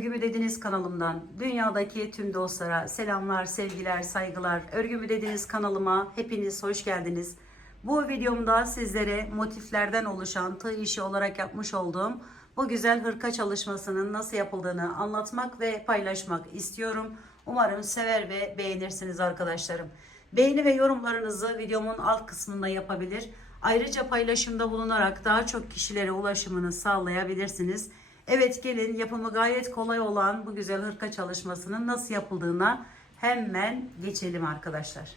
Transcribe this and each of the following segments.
Örgümü Dediniz kanalımdan dünyadaki tüm dostlara selamlar, sevgiler, saygılar. Örgümü Dediniz kanalıma hepiniz hoş geldiniz. Bu videomda sizlere motiflerden oluşan tığ işi olarak yapmış olduğum bu güzel hırka çalışmasının nasıl yapıldığını anlatmak ve paylaşmak istiyorum. Umarım sever ve beğenirsiniz arkadaşlarım. Beğeni ve yorumlarınızı videomun alt kısmında yapabilir. Ayrıca paylaşımda bulunarak daha çok kişilere ulaşımını sağlayabilirsiniz. Evet, gelin yapımı gayet kolay olan bu güzel hırka çalışmasının nasıl yapıldığına hemen geçelim arkadaşlar.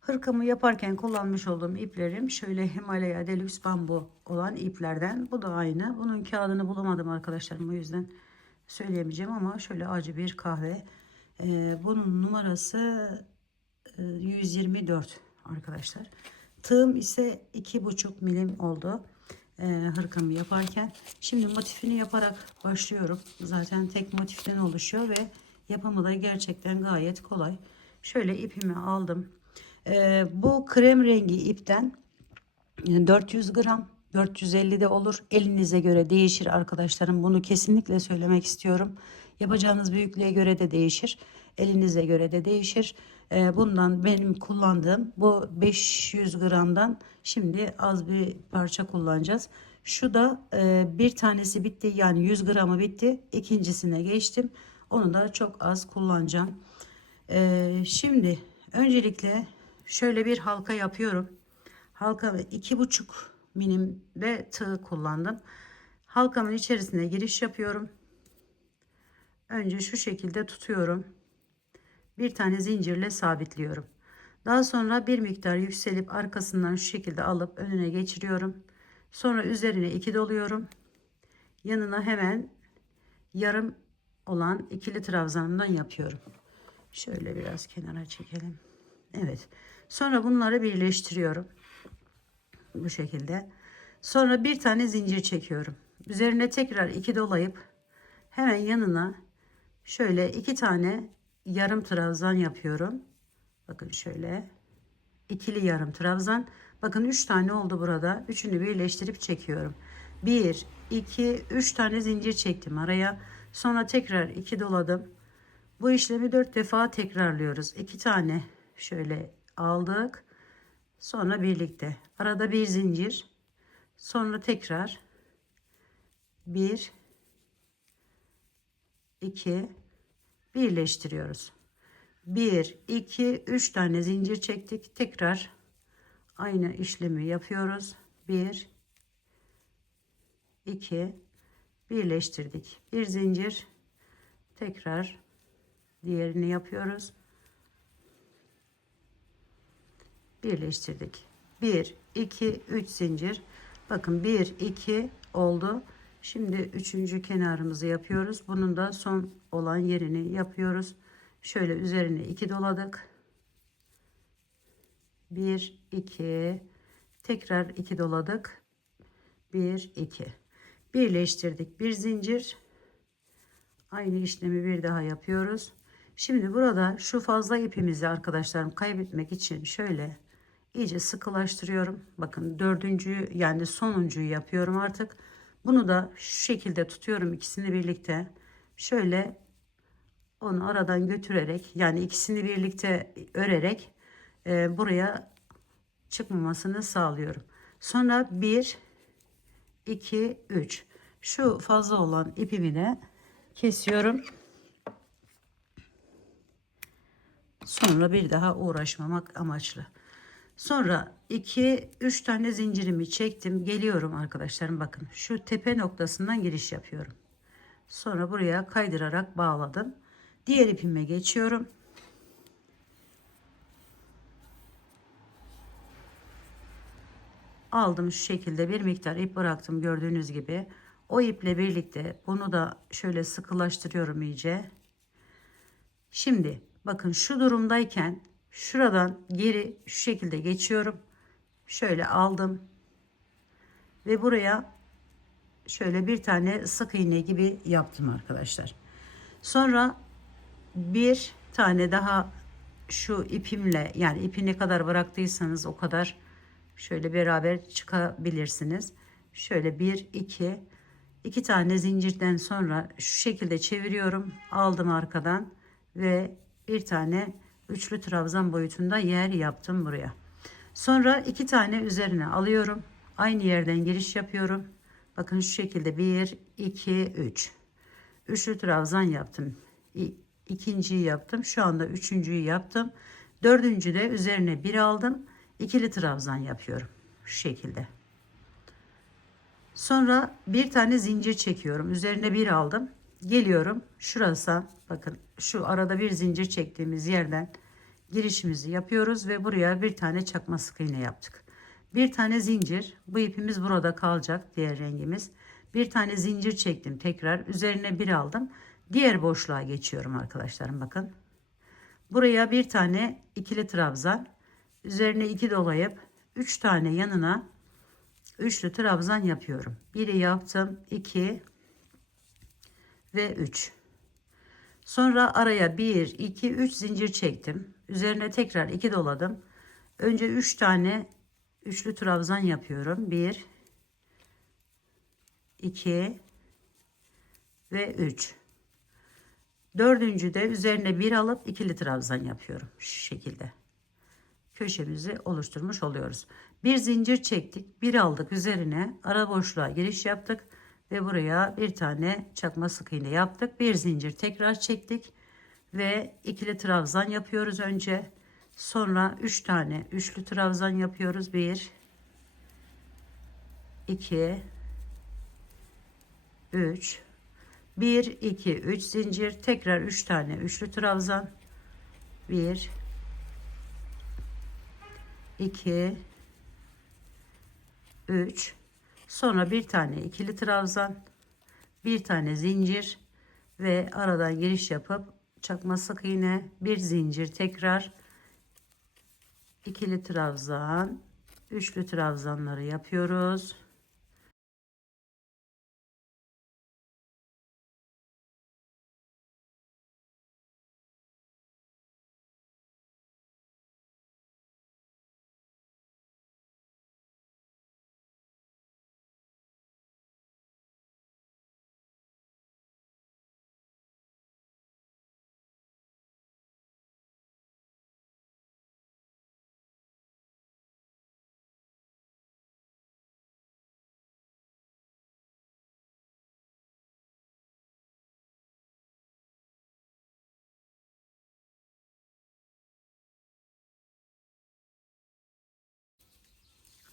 Hırkamı yaparken kullanmış olduğum iplerim şöyle Himalaya Deluxe bambu olan iplerden. Bu da aynı. Bunun kağıdını bulamadım arkadaşlarım, o yüzden söyleyemeyeceğim ama şöyle acı bir kahve. Bunun numarası 124 arkadaşlar. Tığım ise 2,5 milim oldu. Hırkamı yaparken. Şimdi motifini yaparak başlıyorum. Zaten tek motiften oluşuyor ve yapımı da gerçekten gayet kolay. Şöyle ipimi aldım. Bu krem rengi ipten 400 gram 450 de olur. Elinize göre değişir arkadaşlarım. Bunu kesinlikle söylemek istiyorum. Yapacağınız büyüklüğe göre de değişir. Elinize göre de değişir. Bundan benim kullandığım bu 500 gramdan şimdi az bir parça kullanacağız. Şu da bir tanesi bitti, yani 100 gramı bitti. İkincisine geçtim. Onu da çok az kullanacağım. Şimdi öncelikle şöyle bir halka yapıyorum. Halka 2,5 milimde tığ kullandım. Halkamın içerisine giriş yapıyorum. Önce şu şekilde tutuyorum. Bir tane zincirle sabitliyorum. Daha sonra bir miktar yükselip arkasından şu şekilde alıp önüne geçiriyorum. Sonra üzerine 2 doluyorum. Yanına hemen yarım olan ikili trabzanından yapıyorum. Şöyle biraz kenara çekelim. Evet. Sonra bunları birleştiriyorum. Bu şekilde. Sonra bir tane zincir çekiyorum. Üzerine tekrar 2 dolayıp hemen yanına şöyle 2 tane yarım trabzan yapıyorum. Bakın şöyle ikili yarım trabzan. Bakın 3 tane oldu burada. Üçünü birleştirip çekiyorum. 1 2 3 tane zincir çektim araya. Sonra tekrar 2 doladım. Bu işlemi 4 defa tekrarlıyoruz. 2 tane şöyle aldık. Sonra birlikte arada bir zincir, sonra tekrar 1 2 birleştiriyoruz. 1 2 3 tane zincir çektik. Tekrar aynı işlemi yapıyoruz. 1 2 birleştirdik. Bir zincir, tekrar diğerini yapıyoruz. Birleştirdik. 1 2 3 zincir. Bakın 1 2 oldu. Şimdi üçüncü kenarımızı yapıyoruz. Bunun da son olan yerini yapıyoruz. Şöyle üzerine 2 doladık. 1 2 tekrar 2 doladık. 1 2 birleştirdik. Bir zincir. Aynı işlemi bir daha yapıyoruz. Şimdi burada şu fazla ipimizi arkadaşlarım kaybetmek için şöyle iyice sıkılaştırıyorum. Bakın dördüncüyü, yani sonuncuyu yapıyorum artık. Bunu da şu şekilde tutuyorum, ikisini birlikte. Şöyle onu aradan götürerek, yani ikisini birlikte örerek buraya çıkmamasını sağlıyorum. Sonra 1 2 3 şu fazla olan ipimi de kesiyorum. Sonra bir daha uğraşmamak amaçlı. Sonra 2 3 tane zincirimi çektim. Geliyorum arkadaşlarım, bakın şu tepe noktasından giriş yapıyorum. Sonra buraya kaydırarak bağladım. Diğer ipime geçiyorum. Aldım, şu şekilde bir miktar ip bıraktım gördüğünüz gibi. O iple birlikte bunu da şöyle sıkılaştırıyorum iyice. Şimdi bakın şu durumdayken şuradan geri şu şekilde geçiyorum. Şöyle aldım ve buraya şöyle bir tane sık iğne gibi yaptım arkadaşlar. Sonra bir tane daha şu ipimle, yani ipi ne kadar bıraktıysanız o kadar şöyle beraber çıkabilirsiniz. Şöyle 1 2 2 tane zincirden sonra şu şekilde çeviriyorum. Aldım arkadan ve bir tane üçlü trabzan boyutunda yer yaptım buraya. Sonra 2 tane üzerine alıyorum. Aynı yerden giriş yapıyorum. Bakın şu şekilde 1, 2, 3. Üçlü trabzan yaptım. İkinciyi yaptım. Şu anda üçüncüyü yaptım. Dördüncü de üzerine bir aldım. İkili trabzan yapıyorum. Şu şekilde. Sonra bir tane zincir çekiyorum. Üzerine bir aldım. Geliyorum. Şurası bakın şu arada bir zincir çektiğimiz yerden girişimizi yapıyoruz ve buraya bir tane çakma sık iğne yaptık. Bir tane zincir. Bu ipimiz burada kalacak. Diğer rengimiz. Bir tane zincir çektim. Tekrar üzerine bir aldım. Diğer boşluğa geçiyorum arkadaşlarım bakın. Buraya bir tane ikili trabzan. Üzerine 2 dolayıp 3 tane yanına üçlü trabzan yapıyorum. Biri yaptım, 2 ve 3. Sonra araya 1, 2, 3 zincir çektim. Üzerine tekrar 2 doladım. Önce 3 tane üçlü trabzan yapıyorum. 1, 2 ve 3. Dördüncü de üzerine 1 alıp ikili trabzan yapıyorum. Şu şekilde. Köşemizi oluşturmuş oluyoruz. Bir zincir çektik, bir aldık üzerine ara boşluğa giriş yaptık ve buraya bir tane çakma sık iğne yaptık. Bir zincir tekrar çektik ve ikili trabzan yapıyoruz önce. Sonra 3 tane üçlü trabzan yapıyoruz. 1, 2, 3, 1, 2, 3 zincir, tekrar 3 tane üçlü trabzan. 1, 2, 3, sonra bir tane ikili trabzan, bir tane zincir ve aradan giriş yapıp çakma sık iğne, bir zincir, tekrar ikili trabzan, üçlü trabzanları yapıyoruz.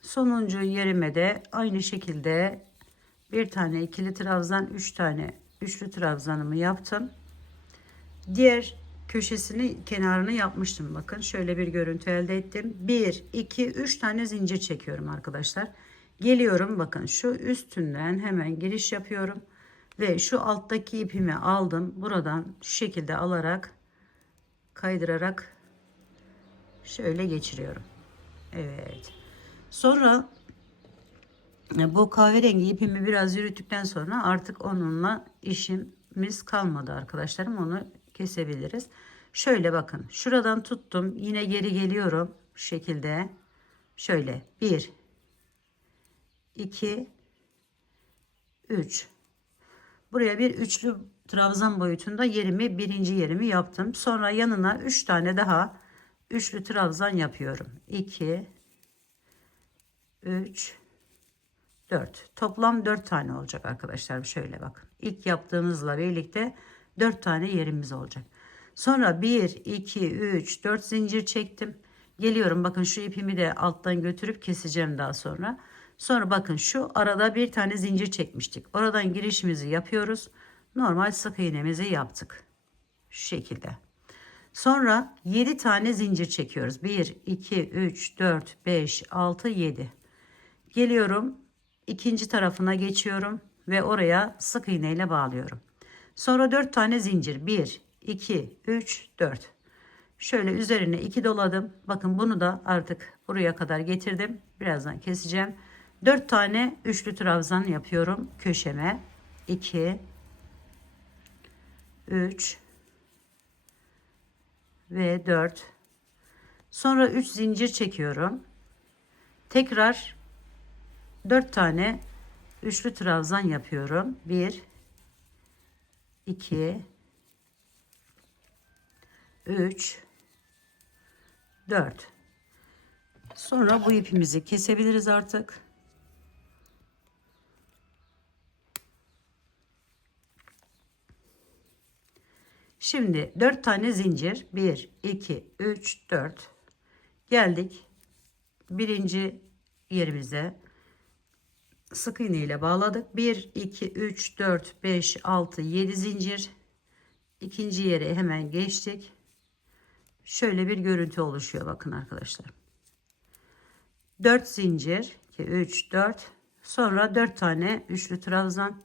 Sonuncu yerime de aynı şekilde bir tane ikili trabzan, 3 tane üçlü trabzanımı yaptım. Diğer köşesini, kenarını yapmıştım. Bakın şöyle bir görüntü elde ettim. 1, 2, 3 tane zincir çekiyorum arkadaşlar. Geliyorum, bakın şu üstünden hemen giriş yapıyorum. Ve şu alttaki ipimi aldım. Buradan şu şekilde alarak, kaydırarak şöyle geçiriyorum. Evet. Sonra bu kahverengi ipimi biraz yürüttükten sonra artık onunla işimiz kalmadı arkadaşlarım. Onu kesebiliriz. Şöyle bakın. Şuradan tuttum. Yine geri geliyorum. Şu şekilde. Şöyle. 1, 2, 3. Buraya bir üçlü trabzan boyutunda birinci yerimi yaptım. Sonra yanına 3 tane daha üçlü trabzan yapıyorum. 2, 3, 4. Toplam 4 tane olacak arkadaşlar. Şöyle bakın. İlk yaptığımızla birlikte 4 tane yerimiz olacak. Sonra 1, 2, 3, 4 zincir çektim. Geliyorum, bakın şu ipimi de alttan götürüp keseceğim daha sonra. Sonra bakın şu arada bir tane zincir çekmiştik. Oradan girişimizi yapıyoruz. Normal sık iğnemizi yaptık. Şu şekilde. Sonra 7 tane zincir çekiyoruz. 1, 2, 3, 4, 5, 6, 7. Geliyorum. İkinci tarafına geçiyorum ve oraya sık iğne ile bağlıyorum. Sonra 4 tane zincir. 1, 2, 3, 4. Şöyle üzerine 2 doladım. Bakın bunu da artık buraya kadar getirdim. Birazdan keseceğim. 4 tane üçlü trabzan yapıyorum köşeme. 2, 3 ve 4. Sonra 3 zincir çekiyorum. Tekrar 4 tane üçlü trabzan yapıyorum. 1 2 3 4. Sonra bu ipimizi kesebiliriz artık. Şimdi 4 tane zincir. 1 2 3 4. Geldik birinci yerimize. Sık iğne ile bağladık. 1 2 3 4 5 6 7 zincir. İkinci yere hemen geçtik. Şöyle bir görüntü oluşuyor bakın arkadaşlar. 4 zincir 2 3 4, sonra 4 tane üçlü trabzan,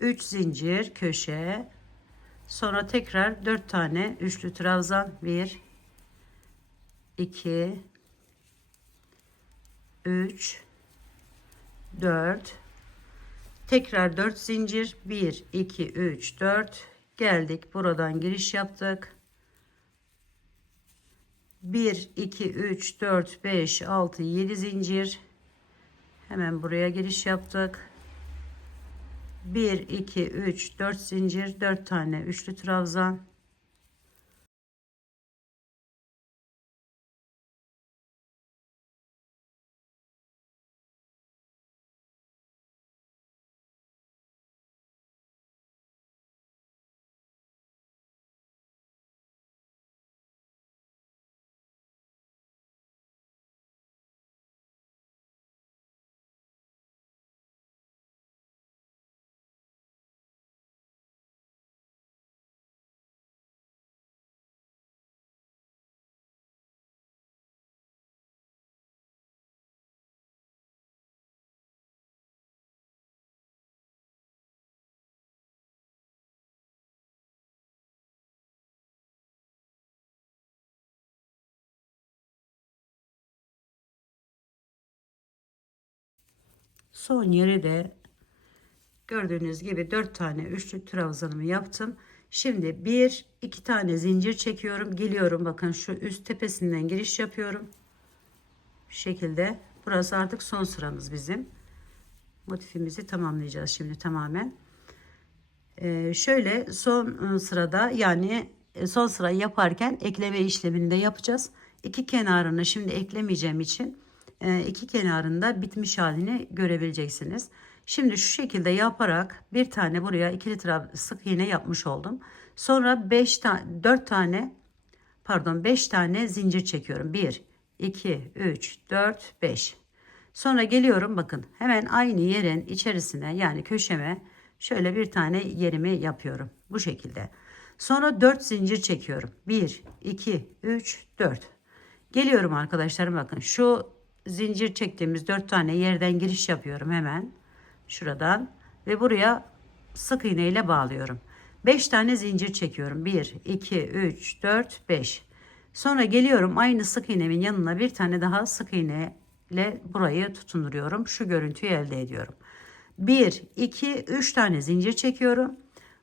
üç zincir köşe, sonra tekrar 4 tane üçlü trabzan, 1 2 3 4, tekrar 4 zincir, 1 2 3 4, geldik buradan giriş yaptık. 1 2 3 4 5 6 7 zincir, hemen buraya giriş yaptık. 1 2 3 4 zincir, 4 tane üçlü trabzan, son yeri de gördüğünüz gibi 4 tane üçlü trabzanımı yaptım. Şimdi 1 2 tane zincir çekiyorum, geliyorum, bakın şu üst tepesinden giriş yapıyorum. Bu şekilde burası artık son sıramız, bizim motifimizi tamamlayacağız şimdi tamamen. Şöyle son sırada, yani son sırayı yaparken ekleme işlemini de yapacağız. İki kenarını şimdi eklemeyeceğim için iki kenarında bitmiş halini görebileceksiniz. Şimdi şu şekilde yaparak bir tane buraya ikili sık iğne yapmış oldum. Sonra 5 tane zincir çekiyorum. 1 2 3 4 5. Sonra geliyorum, bakın hemen aynı yerin içerisine, yani köşeme şöyle bir tane yerimi yapıyorum bu şekilde. Sonra 4 zincir çekiyorum. 1 2 3 4. Geliyorum arkadaşlarım, bakın şu zincir çektiğimiz 4 tane yerden giriş yapıyorum hemen şuradan ve buraya sık iğne ile bağlıyorum. 5 tane zincir çekiyorum. 1 2 3 4 5. Sonra geliyorum aynı sık iğnemin yanına bir tane daha sık iğne ile burayı tutunduruyorum. Şu görüntüyü elde ediyorum. 1 2 3 tane zincir çekiyorum.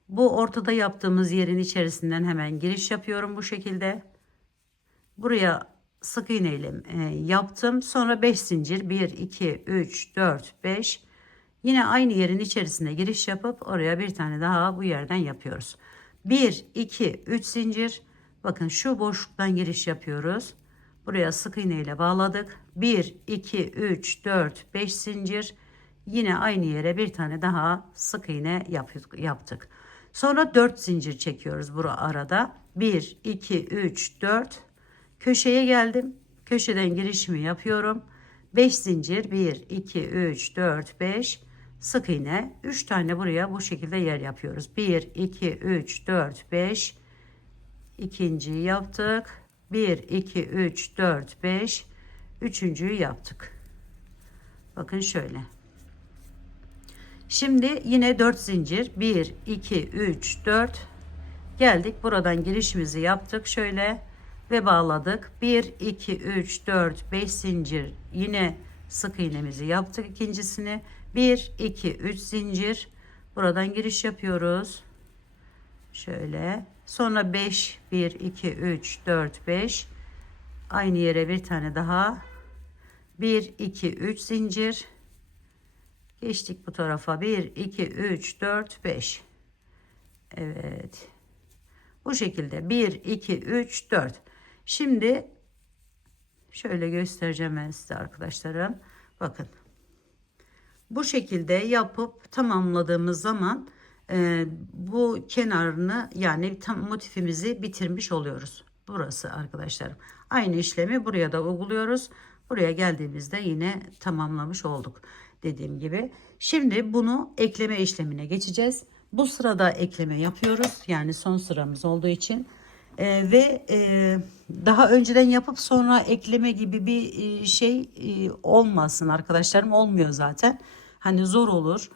Bu ortada yaptığımız yerin içerisinden hemen giriş yapıyorum bu şekilde. Buraya sık iğne ile yaptım. Sonra 5 zincir, 1 2 3 4 5. Yine aynı yerin içerisine giriş yapıp oraya bir tane daha bu yerden yapıyoruz. 1 2 3 zincir. Bakın şu boşluktan giriş yapıyoruz. Buraya sık iğne ile bağladık. 1 2 3 4 5 zincir. Yine aynı yere bir tane daha sık iğne yaptık. Sonra 4 zincir çekiyoruz bu arada. 1 2 3 4. Köşeye geldim. Köşeden girişimi yapıyorum. 5 zincir, 1 2 3 4 5, sık iğne, 3 tane buraya bu şekilde yer yapıyoruz. 1 2 3 4 5, ikinciyi yaptık. 1 2 3 4 5, üçüncüyü yaptık. Bakın şöyle. Şimdi yine 4 zincir, 1 2 3 4, geldik buradan girişimizi yaptık şöyle ve bağladık. 1 2 3 4 5 zincir, yine sık iğnemizi yaptık ikincisini. 1 2 3 zincir, buradan giriş yapıyoruz şöyle Sonra 5, 1, 2, 3, 4, 5. Aynı yere bir tane daha. 1, 2, 3 zincir. Geçtik bu tarafa. 1, 2, 3, 4, 5. Evet. Bu şekilde 1, 2, 3, 4. Şimdi şöyle göstereceğim ben size arkadaşlarım. Bakın. Bu şekilde yapıp tamamladığımız zaman bu kenarını yani tam motifimizi bitirmiş oluyoruz. Burası arkadaşlarım. Aynı işlemi buraya da uyguluyoruz. Buraya geldiğimizde yine tamamlamış olduk. Dediğim gibi. Şimdi bunu ekleme işlemine geçeceğiz. Bu sırada ekleme yapıyoruz. Yani son sıramız olduğu için. Daha önceden yapıp sonra ekleme gibi bir şey olmasın arkadaşlarım, olmuyor zaten, hani zor olur.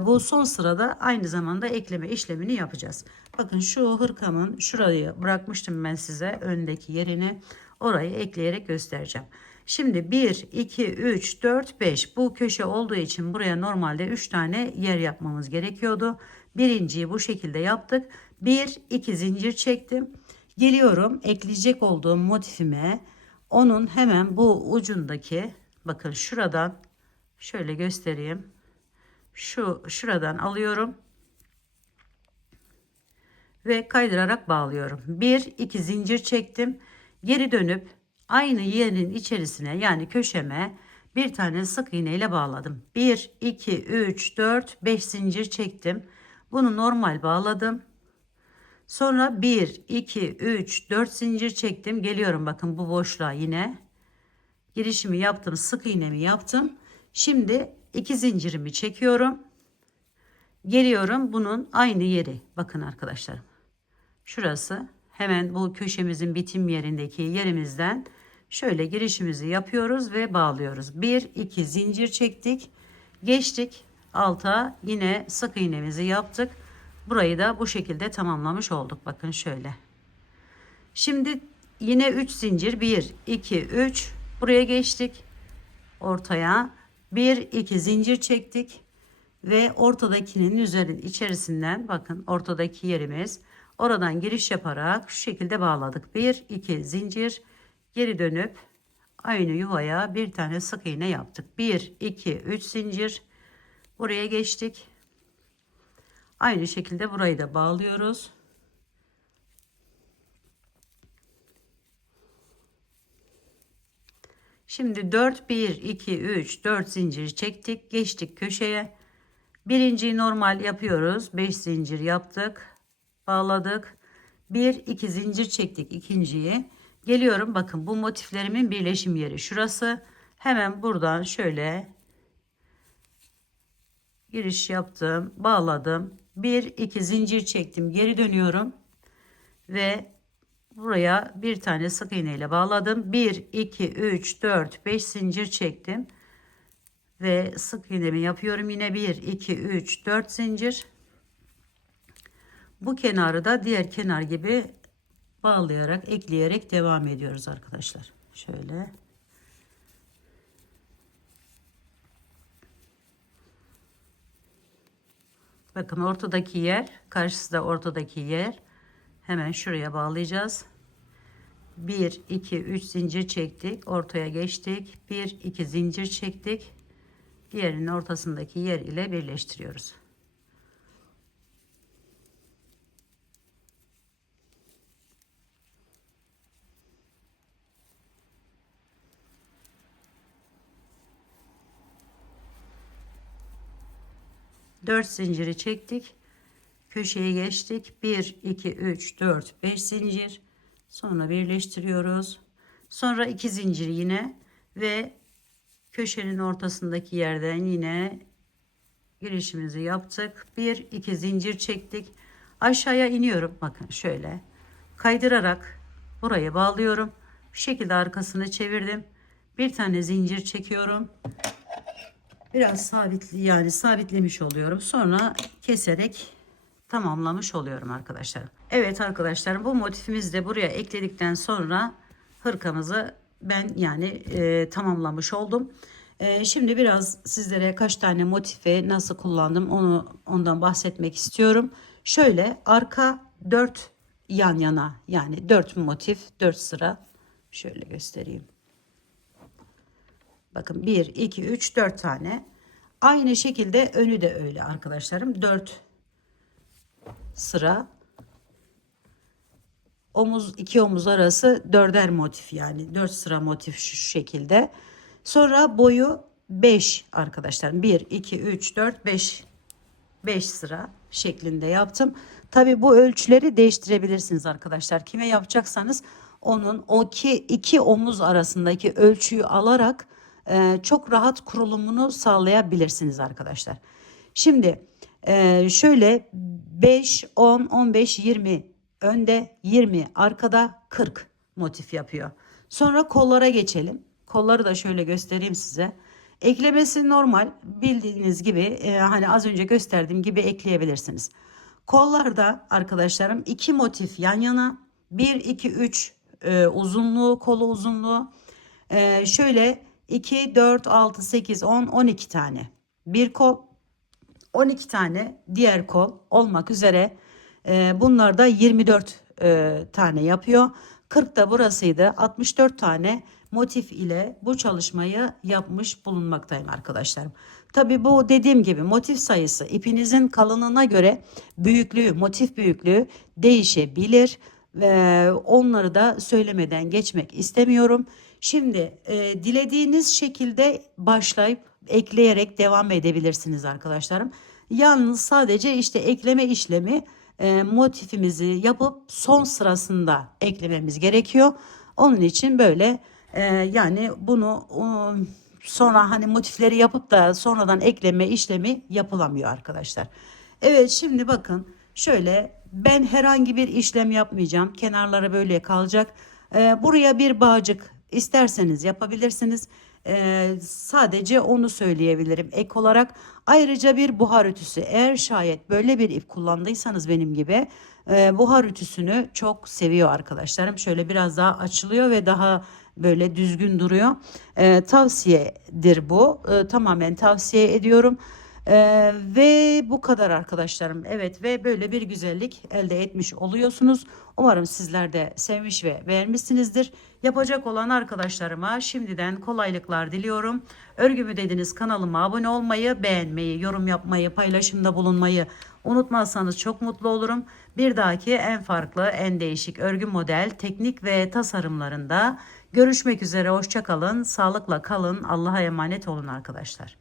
Bu son sırada aynı zamanda ekleme işlemini yapacağız. Bakın şu hırkamın şurayı bırakmıştım ben size, öndeki yerini, orayı ekleyerek göstereceğim. Şimdi 1 2 3 4 5 bu köşe olduğu için buraya normalde 3 tane yer yapmamız gerekiyordu. Birinciyi bu şekilde yaptık. 1 2 zincir çektim. Geliyorum ekleyecek olduğum motifime, onun hemen bu ucundaki, bakın şuradan şöyle göstereyim. Şuradan alıyorum ve kaydırarak bağlıyorum. 1 2 zincir çektim. Geri dönüp aynı yerin içerisine yani köşeme bir tane sık iğne ile bağladım. 1 2 3 4 5 zincir çektim. Bunu normal bağladım. Sonra 1, 2, 3, 4 zincir çektim. Geliyorum bakın bu boşluğa yine. Girişimi yaptım. Sık iğnemi yaptım. Şimdi 2 zincirimi çekiyorum. Geliyorum bunun aynı yeri. Bakın arkadaşlarım. Şurası. Hemen bu köşemizin bitim yerindeki yerimizden şöyle girişimizi yapıyoruz ve bağlıyoruz. 1, 2 zincir çektik. Geçtik. Alta yine sık iğnemizi yaptık. Burayı da bu şekilde tamamlamış olduk. Bakın şöyle. Şimdi yine 3 zincir 1 2 3 buraya geçtik. Ortaya 1 2 zincir çektik ve ortadakinin içerisinden bakın ortadaki yerimiz, oradan giriş yaparak şu şekilde bağladık. 1 2 zincir, geri dönüp aynı yuvaya bir tane sık iğne yaptık. 1 2 3 zincir, buraya geçtik. Aynı şekilde burayı da bağlıyoruz. Şimdi 4 1 2 3 4 zincir çektik, geçtik köşeye. Birinciyi normal yapıyoruz. 5 zincir yaptık. Bağladık. 1 2 zincir çektik ikinciyi. Geliyorum bakın bu motiflerimin birleşim yeri şurası. Hemen buradan şöyle giriş yaptım, bağladım. 1 2 zincir çektim, geri dönüyorum ve buraya bir tane sık iğne ile bağladım. 1 2 3 4 5 zincir çektim ve sık iğnemi yapıyorum. Yine 1 2 3 4 zincir. Bu kenarı da diğer kenar gibi bağlayarak, ekleyerek devam ediyoruz arkadaşlar. Şöyle. Bakın ortadaki yer, karşısı da ortadaki yer. Hemen şuraya bağlayacağız. 1 2 3 zincir çektik, ortaya geçtik. 1 2 zincir çektik. Diğerinin ortasındaki yer ile birleştiriyoruz. Dört zinciri çektik. Köşeye geçtik. 1 2 3 4 5 zincir. Sonra birleştiriyoruz. Sonra 2 zincir yine ve köşenin ortasındaki yerden yine girişimizi yaptık. 1 2 zincir çektik. Aşağıya iniyorum. Bakın şöyle kaydırarak buraya bağlıyorum. Bu şekilde arkasını çevirdim. Bir tane zincir çekiyorum. Biraz sabitlemiş oluyorum. Sonra keserek tamamlamış oluyorum arkadaşlar. Evet arkadaşlar, bu motifimizi de buraya ekledikten sonra hırkamızı ben tamamlamış oldum. Şimdi biraz sizlere kaç tane motifi nasıl kullandım ondan bahsetmek istiyorum. Şöyle arka 4 yan yana, yani 4 motif 4 sıra. Şöyle göstereyim. Bakın 1 2 3 4 tane. Aynı şekilde önü de öyle arkadaşlarım. 4 sıra. Omuz, iki omuz arası dörder motif, yani 4 sıra motif şu şekilde. Sonra boyu 5 arkadaşlar. 1 2 3 4 5 5 sıra şeklinde yaptım. Tabi bu ölçüleri değiştirebilirsiniz arkadaşlar. Kime yapacaksanız onun o iki omuz arasındaki ölçüyü alarak çok rahat kurulumunu sağlayabilirsiniz arkadaşlar. Şimdi şöyle 5, 10, 15, 20 önde, 20 arkada, 40 motif yapıyor. Sonra kollara geçelim. Kolları da şöyle göstereyim size. Eklemesi normal, bildiğiniz gibi hani az önce gösterdiğim gibi ekleyebilirsiniz. Kollarda arkadaşlarım 2 motif yan yana, 1 2 3 uzunluğu, kolu uzunluğu şöyle 2 4 6 8 10 12 tane bir kol, 12 tane diğer kol olmak üzere bunlar da 24 tane yapıyor. 40 da burasıydı. 64 tane motif ile bu çalışmayı yapmış bulunmaktayım arkadaşlarım. Tabi bu dediğim gibi motif sayısı ipinizin kalınlığına göre büyüklüğü, motif büyüklüğü değişebilir. Ve onları da söylemeden geçmek istemiyorum. Şimdi dilediğiniz şekilde başlayıp ekleyerek devam edebilirsiniz arkadaşlarım. Yalnız sadece işte ekleme işlemi motifimizi yapıp son sırasında eklememiz gerekiyor. Onun için böyle yani bunu sonra hani motifleri yapıp da sonradan ekleme işlemi yapılamıyor arkadaşlar. Evet, şimdi bakın şöyle, ben herhangi bir işlem yapmayacağım. Kenarlara böyle kalacak. Buraya bir bağcık isterseniz yapabilirsiniz. Sadece onu söyleyebilirim ek olarak. Ayrıca bir buhar ütüsü, eğer şayet böyle bir ip kullandıysanız benim gibi buhar ütüsünü çok seviyor arkadaşlarım. Şöyle biraz daha açılıyor ve daha böyle düzgün duruyor. Tavsiyedir bu. Tamamen tavsiye ediyorum. Ve bu kadar arkadaşlarım. Evet, ve böyle bir güzellik elde etmiş oluyorsunuz. Umarım sizler de sevmiş ve beğenmişsinizdir. Yapacak olan arkadaşlarıma şimdiden kolaylıklar diliyorum. Örgümü dediniz kanalıma abone olmayı, beğenmeyi, yorum yapmayı, paylaşımda bulunmayı unutmazsanız çok mutlu olurum. Bir dahaki en farklı, en değişik örgü model, teknik ve tasarımlarında görüşmek üzere. Hoşça kalın, sağlıkla kalın. Allah'a emanet olun arkadaşlar.